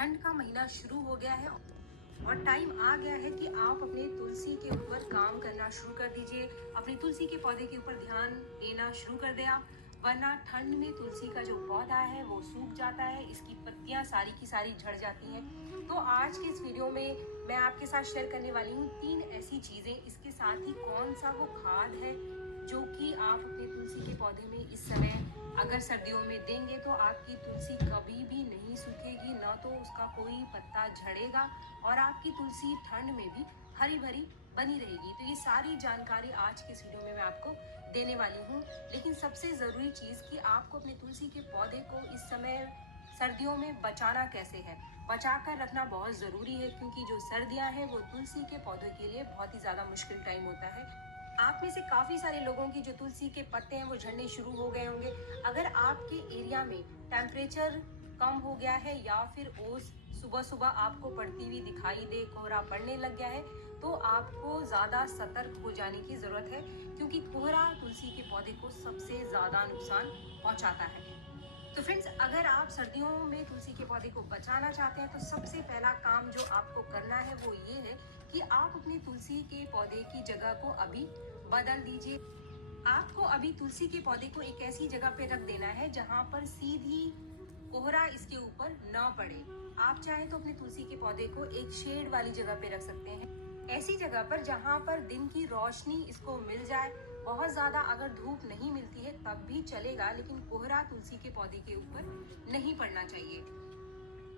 ठंड का महीना शुरू हो गया है और टाइम आ गया है कि आप अपने तुलसी के ऊपर काम करना शुरू कर दीजिए। अपनी तुलसी के पौधे के ऊपर ध्यान देना शुरू कर दे आप, वरना ठंड में तुलसी का जो पौधा है वो सूख जाता है, इसकी पत्तियां सारी की सारी झड़ जाती हैं। तो आज के इस वीडियो में मैं आपके साथ शेयर करने वाली हूँ 3 ऐसी चीजें, इसके साथ ही कौन सा वो खाद है जो कि आप अपने तुलसी के पौधे में इस समय अगर सर्दियों में देंगे तो आपकी तुलसी कभी भी नहीं सूखेगी, ना तो उसका कोई पत्ता झड़ेगा और आपकी तुलसी ठंड में भी हरी भरी बनी रहेगी। तो ये सारी जानकारी आज के इस वीडियो में मैं आपको देने वाली हूँ। लेकिन सबसे ज़रूरी चीज़ कि आपको अपने तुलसी के पौधे को इस समय सर्दियों में बचाना कैसे है, बचा कर रखना बहुत ज़रूरी है, क्योंकि जो सर्दियाँ हैं वो तुलसी के पौधों के लिए बहुत ही ज़्यादा मुश्किल टाइम होता है। आप में से काफ़ी सारे लोगों की जो तुलसी के पत्ते हैं वो झड़ने शुरू हो गए होंगे। अगर आपके एरिया में टेम्परेचर कम हो गया है या फिर ओस सुबह सुबह आपको पड़ती हुई दिखाई दे, कोहरा पड़ने लग गया है, तो आपको ज़्यादा सतर्क हो जाने की ज़रूरत है, क्योंकि कोहरा तुलसी के पौधे को सबसे ज़्यादा नुकसान पहुंचाता है। तो फ्रेंड्स, अगर आप सर्दियों में तुलसी के पौधे को बचाना चाहते हैं तो सबसे पहला काम जो आपको करना है वो ये है कि आप अपनी तुलसी के पौधे की जगह को अभी बदल दीजिए। आपको अभी तुलसी के पौधे को एक ऐसी जगह पे रख देना है जहां पर सीधी कोहरा इसके ऊपर न पड़े। आप चाहे तो अपने तुलसी के पौधे को एक शेड वाली जगह पे रख सकते हैं, ऐसी जगह पर जहां पर दिन की रोशनी इसको मिल जाए। बहुत ज्यादा अगर धूप नहीं मिलती है तब भी चलेगा, लेकिन कोहरा तुलसी के पौधे के ऊपर नहीं पड़ना चाहिए।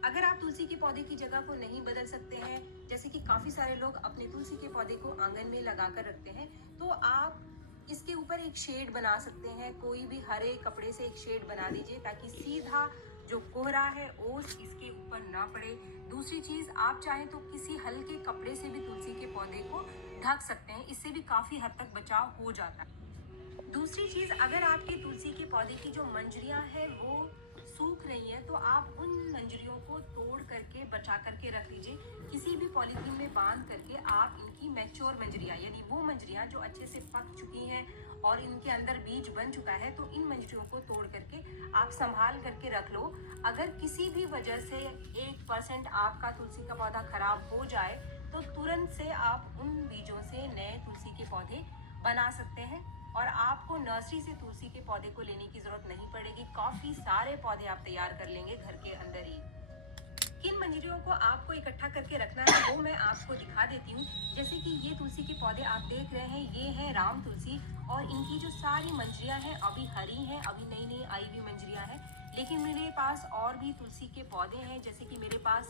अगर आप तुलसी के पौधे की जगह को नहीं बदल सकते हैं, जैसे कि काफी सारे लोग अपने तुलसी के पौधे को आंगन में लगा कर रखते हैं, तो आप इसके ऊपर एक शेड बना सकते हैं। कोई भी हरे कपड़े से एक शेड बना दीजिए ताकि सीधा जो कोहरा है ओस इसके ऊपर ना पड़े। दूसरी चीज, आप चाहें तो किसी हल्के कपड़े से भी तुलसी के पौधे को ढक सकते हैं, इससे भी काफी हद तक बचाव हो जाता है। दूसरी चीज, अगर आपकी तुलसी के पौधे की जो मंजरियां हैं वो सूख रही हैं, तो आप उन मंजरियों को तोड़ करके बचा करके रख लीजिए। किसी भी पॉलीथीन में बांध करके आप इनकी मैच्योर मंजरियां, यानी वो मंजरियां जो अच्छे से पक चुकी हैं और इनके अंदर बीज बन चुका है, तो इन मंजरियों को तोड़ करके आप संभाल करके रख लो। अगर किसी भी वजह से 1% आपका तुलसी का पौधा खराब हो जाए तो तुरंत से आप उन बीजों से नए तुलसी के पौधे बना सकते हैं और आपको नर्सरी से तुलसी के पौधे को लेने की जरूरत नहीं पड़ेगी। काफी सारे पौधे आप तैयार कर लेंगे घर के अंदर ही। किन मंजरियों को आपको इकट्ठा करके रखना है वो मैं आपको दिखा देती हूँ। जैसे कि ये तुलसी के पौधे आप देख रहे हैं, ये है राम तुलसी और इनकी जो सारी मंजरियां हैं अभी हरी हैं, अभी नई नई आई हुई मंजरियां हैं। लेकिन मेरे पास और भी तुलसी के पौधे हैं, जैसे कि मेरे पास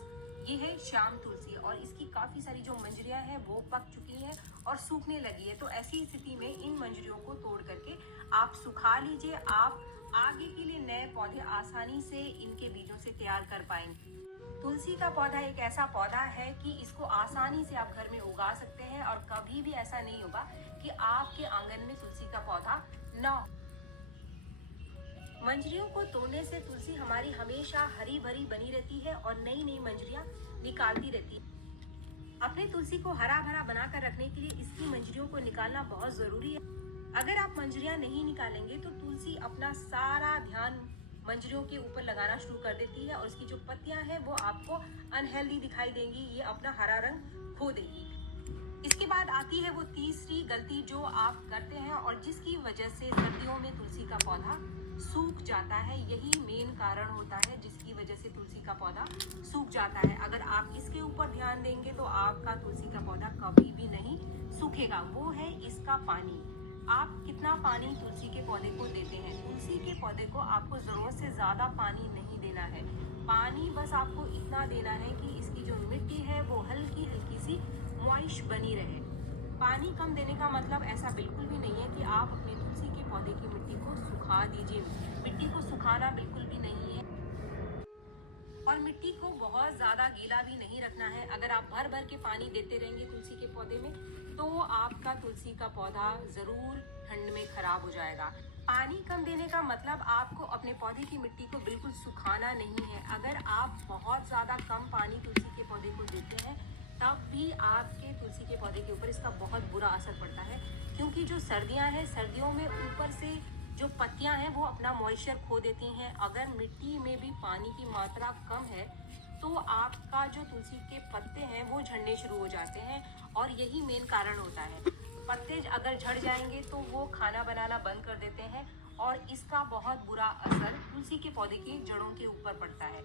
ये है श्याम तुलसी और इसकी काफी सारी जो मंजरियां हैं वो पक चुकी हैं और सूखने लगी है। तो ऐसी स्थिति में इन मंजरियों को तोड़ करके आप सुखा लीजिए। आप आगे के लिए नए पौधे आसानी से इनके बीजों से तैयार कर पाएंगे। तुलसी का पौधा एक ऐसा पौधा है कि इसको आसानी से आप घर में उगा सकते हैं और कभी भी ऐसा नहीं होगा कि आपके आंगन में तुलसी का पौधा न हो। मंजरियों को तोड़ने से तुलसी हमारी हमेशा हरी भरी बनी रहती है और नई नई मंजरियां निकालती रहती है। अपने तुलसी को हरा भरा बनाकर रखने के लिए इसकी मंजरियों को निकालना बहुत जरूरी है। अगर आप मंजरियां नहीं निकालेंगे तो तुलसी अपना सारा ध्यान मंजरियों के ऊपर लगाना शुरू कर देती है और इसकी जो पत्तियां हैं वो आपको अनहेल्दी दिखाई देंगी, ये अपना हरा रंग खो देगी। इसके बाद आती है वो तीसरी गलती जो आप करते हैं और जिसकी वजह से सर्दियों में तुलसी का पौधा सूख जाता है। यही मेन कारण होता है जिसकी वजह से तुलसी का पौधा सूख जाता है। अगर आप इसके ऊपर ध्यान देंगे तो आपका तुलसी का पौधा कभी भी नहीं सूखेगा। वो है इसका पानी। आप कितना पानी तुलसी के पौधे को देते हैं? तुलसी के पौधे को आपको जरूरत से ज्यादा पानी नहीं देना है। पानी बस आपको इतना देना है कि इसकी जो मिट्टी है वो हल्की हल्की सी मॉइश बनी रहे। पानी कम देने का मतलब ऐसा बिल्कुल भी नहीं है कि आप अपने तुलसी के पौधे की मिट्टी को सुखा दीजिए। मिट्टी को सुखाना बिल्कुल भी नहीं है और मिट्टी को बहुत ज्यादा गीला भी नहीं रखना है। अगर आप भर भर के पानी देते रहेंगे तुलसी के पौधे में तो आपका तुलसी का पौधा जरूर ठंड में खराब हो जाएगा। पानी कम देने का मतलब आपको अपने पौधे की मिट्टी को बिल्कुल सुखाना नहीं है। अगर आप बहुत ज्यादा कम पानी तुलसी के पौधे को देते हैं तब भी आपके तुलसी के पौधे के ऊपर इसका बहुत बुरा असर पड़ता है, क्योंकि जो सर्दियां हैं, सर्दियों में ऊपर से जो पत्तियां हैं वो अपना मॉइस्चर खो देती हैं। अगर मिट्टी में भी पानी की मात्रा कम है तो आपका जो तुलसी के पत्ते हैं वो झड़ने शुरू हो जाते हैं, और यही मेन कारण होता है। पत्ते अगर झड़ जाएंगे तो वो खाना बनाना बंद कर देते हैं, और इसका बहुत बुरा असर तुलसी के पौधे की जड़ों के ऊपर पड़ता है।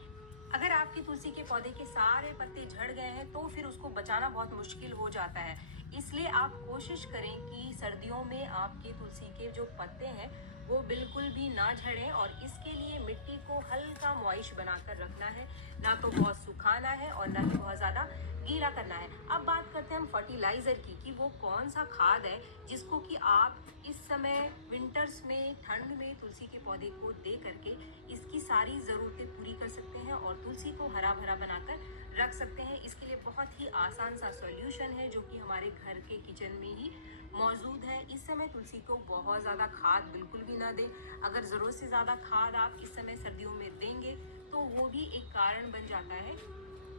अगर आपके तुलसी के पौधे के सारे पत्ते झड़ गए हैं तो फिर उसको बचाना बहुत मुश्किल हो जाता है। इसलिए आप कोशिश करें कि सर्दियों में आपके तुलसी के जो पत्ते हैं वो बिल्कुल भी ना झड़ें, और इसके लिए मिट्टी को हल्का मॉइस्ट बनाकर रखना है, ना तो बहुत सुखाना है और ना ही बहुत ज़्यादा गीला करना है। अब बात करते हैं हम फर्टिलाइज़र की, कि वो कौन सा खाद है जिसको कि आप इस समय विंटर्स में, ठंड में तुलसी के पौधे को दे करके इसकी सारी ज़रूरतें पूरी कर सकते हैं और तुलसी को हरा भरा बनाकर रख सकते हैं। इसके लिए बहुत ही आसान सा सॉल्यूशन है जो कि हमारे घर के किचन में ही मौजूद है। इस समय तुलसी को बहुत ज़्यादा खाद बिल्कुल भी ना दें। अगर ज़रूरत से ज़्यादा खाद आप इस समय सर्दियों में देंगे तो वो भी एक कारण बन जाता है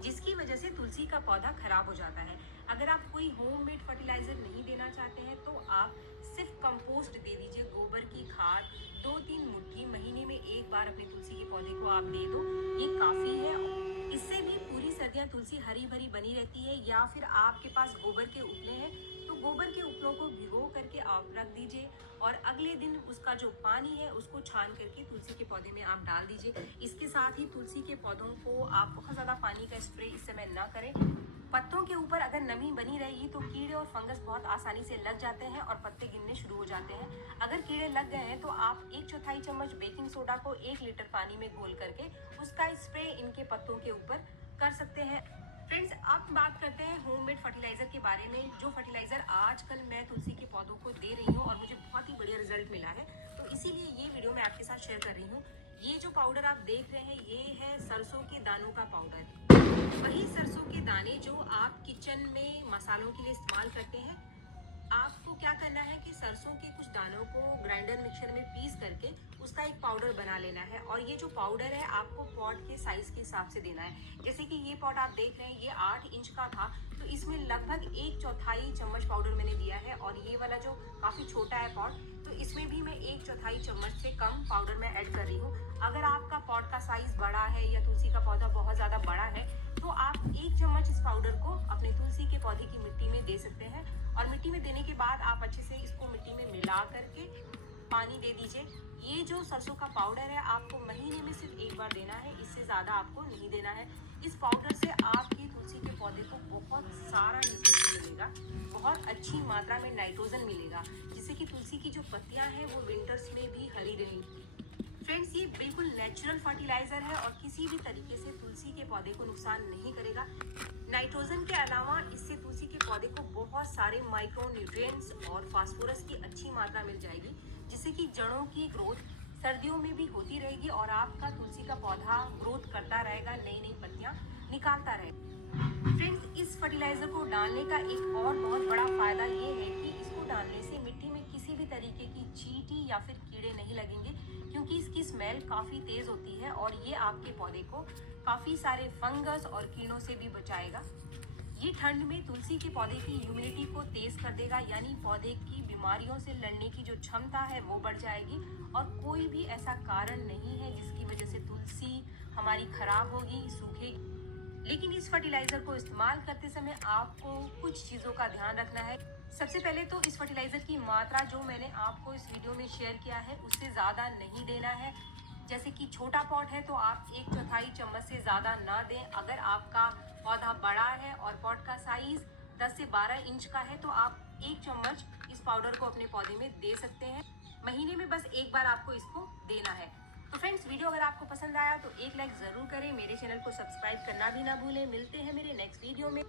जिसकी वजह से तुलसी का पौधा खराब हो जाता है। अगर आप कोई होममेड फर्टिलाइज़र नहीं देना चाहते हैं तो आप सिर्फ कंपोस्ट दे दीजिए। गोबर की खाद 2-3 मुट्ठी महीने में एक बार अपने तुलसी के पौधे को आप दे दो, ये काफ़ी है। इससे भी पूरी सर्दियाँ तुलसी हरी भरी बनी रहती है। या फिर आपके पास गोबर के उपले हैं तो गोबर के उपलों को भिगो करके आप रख दीजिए, और अगले दिन उसका जो पानी है उसको छान करके तुलसी के पौधे में आप डाल दीजिए। इसके साथ ही तुलसी के पौधों को आप बहुत ज़्यादा पानी का स्प्रे इस समय ना करें। पत्तों के ऊपर अगर नमी बनी रहेगी तो कीड़े और फंगस बहुत आसानी से लग जाते हैं और पत्ते गिरने शुरू हो जाते हैं। अगर कीड़े लग गए हैं तो आप 1/4 चम्मच बेकिंग सोडा को 1 लीटर पानी में घोल करके उसका स्प्रे इनके पत्तों के ऊपर कर सकते हैं। फ्रेंड्स, अब बात करते हैं होममेड फर्टिलाइज़र के बारे में। जो फर्टिलाइज़र आजकल मैं तुलसी के पौधों को दे रही हूँ और मुझे बहुत ही बढ़िया रिजल्ट मिला है, तो इसीलिए ये वीडियो मैं आपके साथ शेयर कर रही हूँ। ये जो पाउडर आप देख रहे हैं ये है सरसों के दानों का पाउडर। वही सरसों के दाने जो आप किचन में मसालों के लिए इस्तेमाल करते हैं। आपको क्या करना है कि सरसों के कुछ दानों को ग्राइंडर मिक्सर में पीस करके उसका एक पाउडर बना लेना है, और ये जो पाउडर है आपको पॉट के साइज के हिसाब से देना है। जैसे कि ये पॉट आप देख रहे हैं ये 8 इंच का था, तो इसमें लगभग 1/4 चम्मच पाउडर मैंने दिया है, और ये वाला जो काफ़ी छोटा है पॉट तो इसमें भी मैं 1/4 चम्मच से कम पाउडर मैं ऐड कर रही हूँ। अगर आपका पॉट का साइज बड़ा है या तुलसी का पौधा बहुत ज़्यादा बड़ा है तो आप 1 चम्मच इस पाउडर को अपने तुलसी के पौधे की मिट्टी में दे सकते हैं, और मिट्टी में देने के बाद आप अच्छे से इसको मिट्टी में मिला करके पानी दे दीजिए। ये जो सरसों का पाउडर है आपको महीने में सिर्फ एक बार देना है, इससे ज़्यादा आपको नहीं देना है। इस पाउडर से आपकी तुलसी के पौधे को बहुत सारा न्यूट्रिशन मिलेगा, बहुत अच्छी मात्रा में नाइट्रोजन मिलेगा, जिससे कि तुलसी की जो पत्तियां हैं वो विंटर्स में भी हरी रहेंगी। फ्रेंड्स, ये बिल्कुल नेचुरल फर्टिलाइजर है और किसी भी तरीके से तुलसी के पौधे को नुकसान नहीं करेगा। नाइट्रोजन के अलावा इससे तुलसी के पौधे को बहुत सारे माइक्रो न्यूट्रिएंट्स और फास्फोरस की अच्छी मात्रा मिल जाएगी, जिससे कि जड़ों की ग्रोथ सर्दियों में भी होती रहेगी और आपका तुलसी का पौधा ग्रोथ करता रहेगा, नई नई पत्तियां निकालता रहेगा। फ्रेंड्स, इस फर्टिलाइजर को डालने का एक और बहुत बड़ा फायदा ये है कि इसको डालने से मिट्टी में किसी भी तरीके की चींटी या फिर कीड़े नहीं लगेंगे, क्योंकि इसकी स्मेल काफ़ी तेज़ होती है और ये आपके पौधे को काफ़ी सारे फंगस और कीड़ों से भी बचाएगा। ये ठंड में तुलसी के पौधे की इम्यूनिटी को तेज़ कर देगा, यानी पौधे की बीमारियों से लड़ने की जो क्षमता है वो बढ़ जाएगी, और कोई भी ऐसा कारण नहीं है जिसकी वजह से तुलसी हमारी खराब होगी, सूखेगी। लेकिन इस फर्टिलाइज़र को इस्तेमाल करते समय आपको कुछ चीज़ों का ध्यान रखना है। सबसे पहले तो इस फर्टिलाइज़र की मात्रा जो मैंने आपको इस वीडियो में शेयर किया है उससे ज़्यादा नहीं देना है। जैसे कि छोटा पॉट है तो आप 1/4 चम्मच से ज़्यादा ना दें। अगर आपका पौधा बड़ा है और पॉट का साइज़ 10 से 12 इंच का है तो आप 1 चम्मच इस पाउडर को अपने पौधे में दे सकते हैं। महीने में बस एक बार आपको इसको देना है। तो फ्रेंड्स, वीडियो अगर आपको पसंद आया तो एक लाइक ज़रूर करें, मेरे चैनल को सब्सक्राइब करना भी ना भूलें। मिलते हैं मेरे नेक्स्ट वीडियो में।